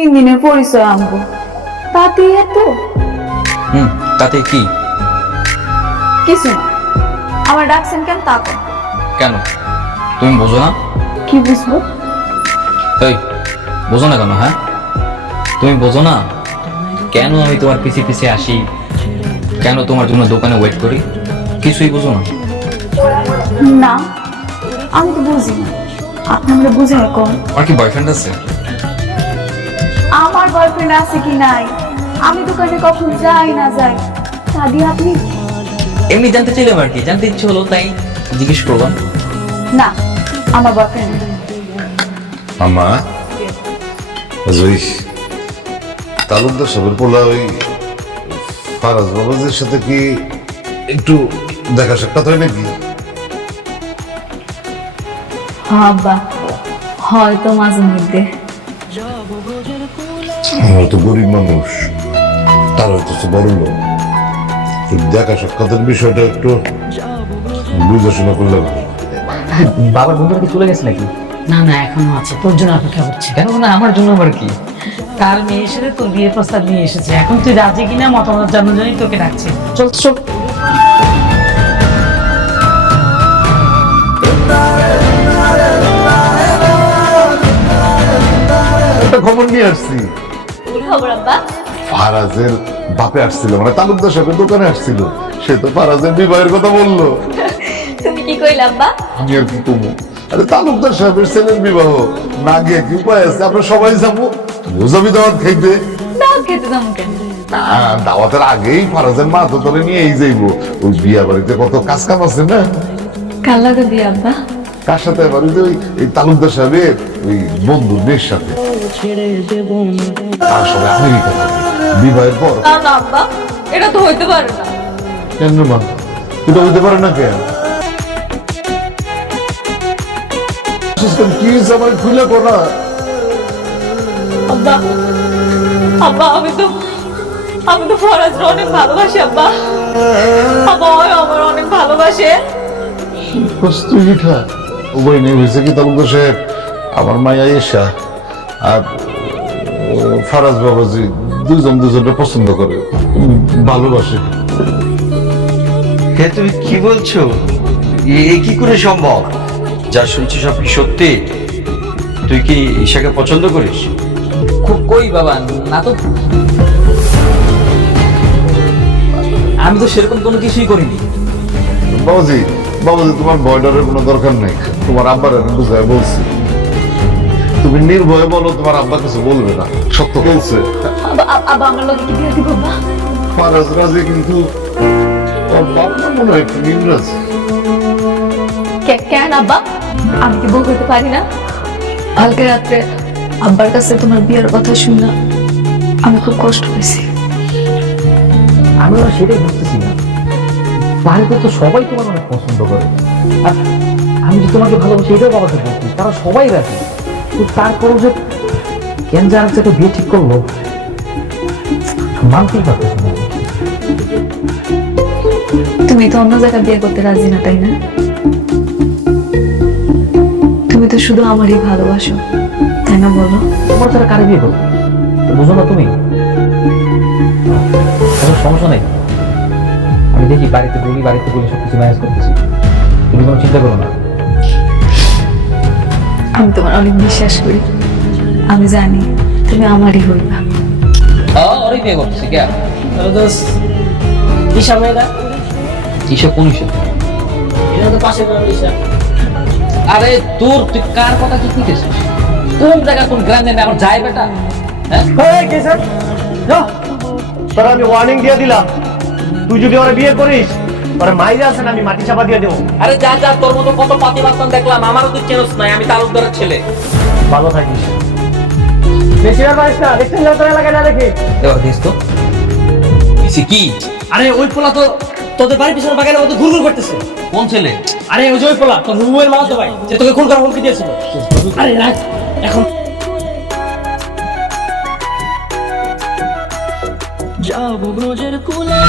তিন দিনের পরিচয় আনব। তাতেই এত? হুম তাতে কি? কিছু না। আমার ডাকছেন কেন তা কর। কেন? তুমি বোঝো না? কি বুঝব? এই বোঝো না কেন হ্যাঁ? তুমি বোঝো না? কেন আমি তোমার পিছিয়ে পিছিয়ে আসি? কেন তোমার জন্য দোকানে ওয়েট করি? কিছুই বোঝো না। না আমি তো বুঝি না। আপনি আমরা বুঝাই কম। আমার কি বয়ফ্রেন্ড আছে? বয়ফ্রেন্ড আছে কি নাই? আমি দোকানে কখন যাই না যাই? তা দিয়ে আপনি? এমনি জানতে চাইলাম আর কি জানতে ইচ্ছে হলো তাই জিজ্ঞেস করলাম। না আমার বয়ফ্রেন্ড আমা ওই তালুকদার সবের পোলা ওই ফারাজ বাবাজির সাথে কি একটু দেখা সাক্ষাৎ হয় নাকি? আব্বা হয়তো মাঝে মধ্যে। আমরা তো গরিব মানুষ। তার হয়তো বড় লোক। দেখা সাক্ষাতের বিষয়টা একটু বুঝে শোনা করলে ভালো। বাবার বন্ধুরা কি চলে গেছে নাকি? না না এখনও আছে। তোর জন্য অপেক্ষা করছে। কেন? না আমার জন্য আবার কি? তার মেয়ে এসে তোর বিয়ে প্রস্তাব নিয়ে এসেছে। এখন তুই রাজি কিনা মতামত জানার জন্যই তোকে ডাকছে। চল চল। নিয়ে আসছি। কি খবর আব্বা? ফারাজের বাপে আসছিল মানে তালুকদার সাহেবের দোকানে আসছিল। সে তো ফারাজের বিবাহের কথা বলল। তুমি কি কইলা আব্বা? আমি আর কি কমু? আরে তালুকদার সাহেবের ছেলের বিবাহ। না গিয়ে কি উপায় আছে? আমরা সবাই যাব। বুঝাবি দাওয়াত খাইতে? খেতে যাব কেন? না দাওয়াতের আগেই ফারাজের মা তো তোরে নিয়ে এই যাইবো। ওই বিয়া বাড়িতে কত কাজ কাম আছে না? কাল লাগে দিয়ে আব্বা? কার সাথে? এবার ওই যে ওই এই তালুকদার সাহেবের ওই বন্ধু মেয়ের সাথে। সবাই আমেরিকা বিবাহের পর? না না আব্বা এটা তো হইতে পারে না। কেন মা? এটা হইতে পারে না কেন? কি আমার খুলে কোনা আব্বা আব্বা আমি তো আমি তো ফরাজরা অনেক ভালোবাসি আব্বা। আব্বা আমার অনেক ভালোবাসে। উভয় নেই হয়েছে কি? তালুকদার সাহেব আমার মায়া এসা আর ফারাজ বাবাজি দুজন দুজনকে পছন্দ করে। ভালোবাসে। হে তুমি কি বলছো? এ এ কি করে সম্ভব? যা শুনছি সব কি সত্যি? তুই কি ঈশাকে পছন্দ করিস? খুব কই বাবা না তো। আমি তো সেরকম কোনো কিছুই করিনি। বাবাজি বাবাজি তোমার বয়ডারের কোনো দরকার নেই। তোমার আব্বার আমি বুঝাই বলছি। তুমি নির্ভয়ে বলো তোমার আব্বা কিছু বলবে না। সত্য বলছে। আব্বা আব্বা আমার লোকে কি দিয়ে দিব আব্বা? ফারাজ রাজি কিন্তু ওর মনে হয় একটু কেন আব্বা? আমি কি বউ হতে পারি না? কালকে রাত্রে আব্বার কাছে তোমার বিয়ের কথা শুনে আমি খুব কষ্ট পেয়েছি আমি সেটাই বুঝতেছি না। বাড়িতে তো সবাই তোমার অনেক পছন্দ করে। আর আমি যে তোমাকে ভালোবাসি এটাও বাবাকে বলছি তারা সবাই রাজি। তো তারপরও যে কেন যে আরেক জায়গায় বিয়ে ঠিক করল মানতেই পারতেছি না। তুমি তো অন্য জায়গায় বিয়ে করতে রাজি না তাই না? তুমি তো শুধু আমারই ভালোবাসো তাই না বলো? তোমার ছাড়া কারে বিয়ে করব? বুঝো না তুমি? সমস্যা নেই। আমি দেখি বাড়িতে বলি বাড়িতে বলি সবকিছু ম্যানেজ করতেছি। তুমি কোনো চিন্তা করো না। আমি তোমার অনেক বিশ্বাস করি। আমি জানি তুমি আমারই হইবা। অনেক বিয়ে করতেছি কে? ঈশা মেয়েটা ঈশা কোন ঈশা? এটা তো পাশে ঈশা। আরে তোর তুই কার কথা কি কইতেছিস? কোন জায়গা কোন গ্রামে আমার যাই বেটা? হ্যাঁ? তোর আমি ওয়ার্নিং দিয়ে দিলাম। তুই যদি ওরা বিয়ে করিস ওরা মাইরে আছে না আমি মাটি চাপা দিয়ে দেবো। আরে যা যা তোর মতো কত পাতি বাতন দেখলাম আমারও তুই চেনস নাই আমি তালুকদারের ছেলে। ভালো থাকিস। বেশি আর পারিস না দেখছেন না তোর এলাকায় না দেখি। এবার দিস তো। কি? আরে ওই পোলা তো তোদের বাড়ির পিছনে বাগানের মতো ঘুরঘুর করতেছে। কোন ছেলে? আরে ওই যে ওই পোলা তোর রুমের মামাতো ভাই যে তোকে খুন করা হুমকি দিয়েছিল। আরে রাখ এখন আবু ব্রোজের কুলে।